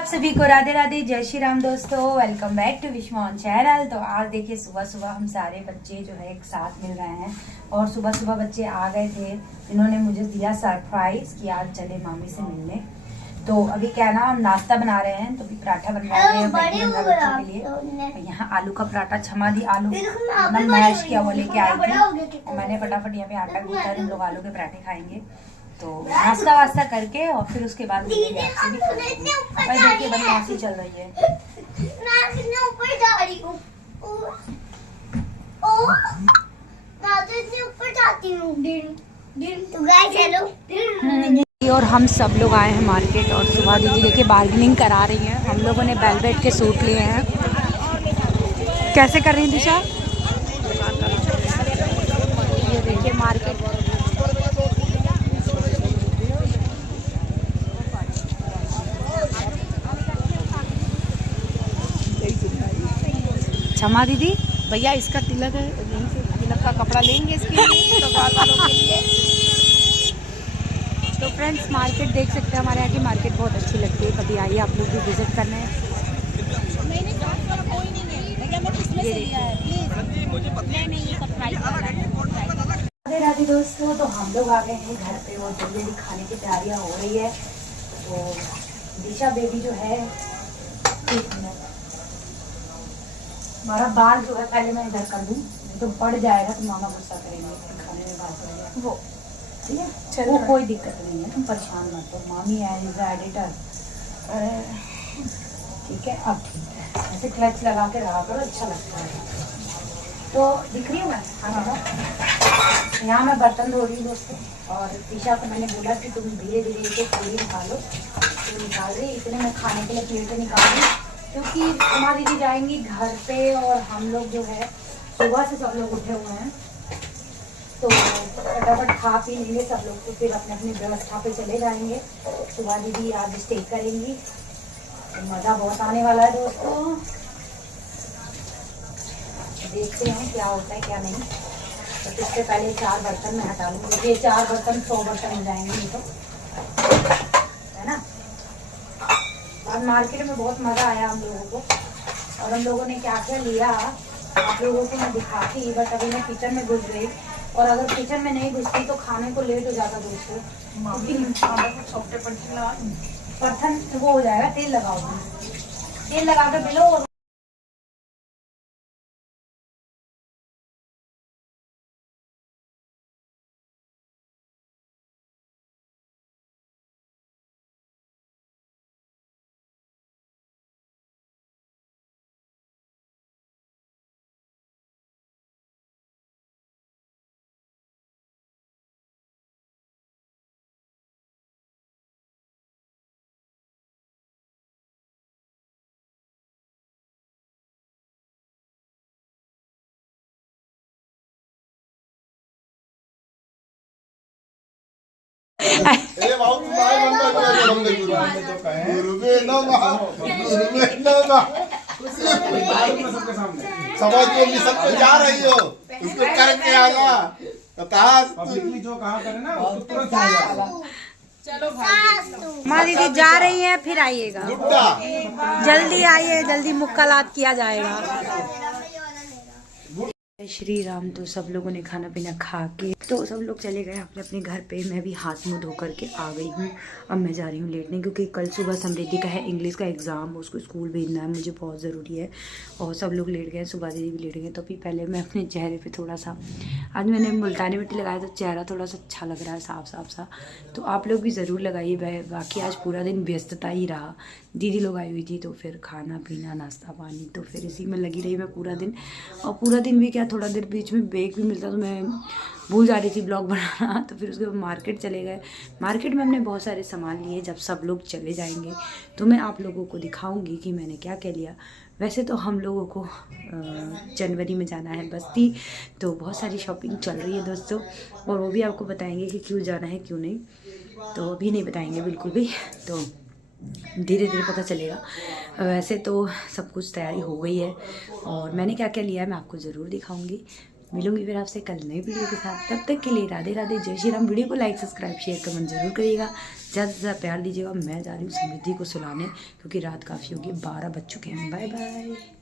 आप सभी को राधे राधे, जय श्री राम दोस्तों। Welcome back to Vishwan channel. तो आज देखिए सुबह सुबह हम सारे बच्चे जो है एक साथ मिल रहे हैं और सुबह सुबह बच्चे आ गए थे। इन्होंने मुझे दिया सरप्राइज कि आज चले मामी से मिलने। तो अभी क्या ना हम नाश्ता बना रहे हैं, तो अभी पराठा बन रहा है बच्चों के लिए। यहाँ आलू का पराठा, क्षमा दी आलू मैश किया वो लेके आई थी। मैंने फटाफट यहाँ पे आटा गूंथा, हम लोग आलू के पराठे खाएंगे। तो नाश्ता वास्ता करके और फिर उसके बाद देखिए बदमाशी चल रही है। और हम सब लोग आए हैं मार्केट और सुबह दीदी देखिए बार्गेनिंग करा रही हैं। हम लोगों ने वेलवेट के सूट लिए हैं। कैसे कर रही हैं दिशा? ये देखिए मार्केट क्षमा दीदी, भैया इसका तिलक है, यहीं से तिलक का कपड़ा लेंगे इसके लिए ससुराल वालों के लिए। तो फ्रेंड्स मार्केट देख सकते हैं, हमारे यहाँ की मार्केट बहुत अच्छी लगती है। कभी आइए आप लोग भी विजिट करने। राधे राधे दोस्तों, तो हम लोग आ गए हैं घर पे और जल्दी खाने की तैयारियाँ हो रही है। तो दिशा बेबी जो है, एक मिनट, हमारा बाल जो है पहले मैं इधर कर दूँ, तो पड़ जाएगा तो मामा गुस्सा करेंगे, खाने में बाल पड़ जाएगा वो। ठीक है, वो कोई दिक्कत नहीं है, तुम परेशान मत हो। मामी है इज एडिटर। ठीक है, अब ठीक है, ऐसे क्लच लगा के रहा करो, अच्छा लगता है। तो दिख रही हूँ मैं? हाँ, यहाँ मैं बर्तन धो रही हूँ दोस्तों। और दिशा को मैंने बोला कि तुम धीरे धीरे इसे पूरी निकालो, तो निकाल रही। इतने मैं खाने के लिए प्लेटें निकाल रही, क्योंकि हमारी दीदी जाएंगी घर पे और हम लोग जो है सुबह से सब लोग उठे हुए हैं। तो फटाफट खा पी लेंगे सब लोग, तो फिर अपने अपनी व्यवस्था पे चले जाएंगे। सुबह दीदी आज स्टे करेंगी, तो मज़ा बहुत आने वाला है दोस्तों। देखते हैं क्या होता है क्या नहीं। तो इससे पहले 4 बर्तन मैं हटा लूँगी। ये 4 बर्तन 100 बर्तन हो जाएंगे, नहीं तो है ना। और मार्केट में बहुत मज़ा आया हम लोगों को। और हम लोगों ने क्या क्या लिया आप लोगों को मैं दिखाती, बट अभी मैं किचन में घुस गई। और अगर किचन में नहीं घुसती तो खाने को लेट हो जाता दोस्तों, क्योंकि बर्तन वो हो जाएगा। तेल लगाओ, तेल लगा के बेलो। और समझ को सबको जा रही हो, उसको करके आना जो कहा करे ना उसको तुरंत हो। चलो भाई, माँ दीदी जा रही है, फिर आइएगा, जल्दी आइए, जल्दी मुक्कालात किया जाएगा। श्री राम। तो सब लोगों ने खाना पीना खा के तो सब लोग चले गए अपने अपने घर पे। मैं भी हाथ मुंह धो करके आ गई हूँ। अब मैं जा रही हूँ लेटने, क्योंकि कल सुबह समृद्धि का है इंग्लिश का एग्ज़ाम, उसको स्कूल भेजना है, मुझे बहुत ज़रूरी है। और सब लोग लेट गए, सुबह दीदी भी लेट गए। तो अभी पहले मैं अपने चेहरे पे थोड़ा सा, आज मैंने मुल्तानी मिट्टी लगाया तो चेहरा थोड़ा सा अच्छा लग रहा है, साफ साफ सा। तो आप लोग भी ज़रूर लगाइए। बाकी आज पूरा दिन व्यस्तता ही रहा, दीदी लोग आई हुई थी, तो फिर खाना पीना नाश्ता पानी, तो फिर इसी में लगी रही मैं पूरा दिन। और पूरा दिन भी क्या, थोड़ा देर बीच में ब्रेक भी मिलता तो मैं भूल जा रही थी ब्लॉग बनाना। तो फिर उसके बाद मार्केट चले गए। मार्केट में हमने बहुत सारे सामान लिए। जब सब लोग चले जाएंगे तो मैं आप लोगों को दिखाऊंगी कि मैंने क्या क्या लिया। वैसे तो हम लोगों को जनवरी में जाना है बस्ती, तो बहुत सारी शॉपिंग चल रही है दोस्तों, और वो भी आपको बताएंगे कि क्यों जाना है क्यों नहीं। तो अभी नहीं बताएंगे बिल्कुल भी, तो धीरे धीरे पता चलेगा। वैसे तो सब कुछ तैयारी हो गई है और मैंने क्या क्या लिया है मैं आपको ज़रूर दिखाऊंगी। मिलूंगी फिर आपसे कल नई वीडियो के साथ। तब तक के लिए राधे राधे, जय श्री राम। वीडियो को लाइक सब्सक्राइब शेयर कमेंट जरूर करिएगा, ज़्यादा से ज़्यादा प्यार दीजिएगा। मैं जा रही हूँ समृद्धि को सुलाने क्योंकि रात काफ़ी होगी, 12 बज चुके हैं। Bye bye.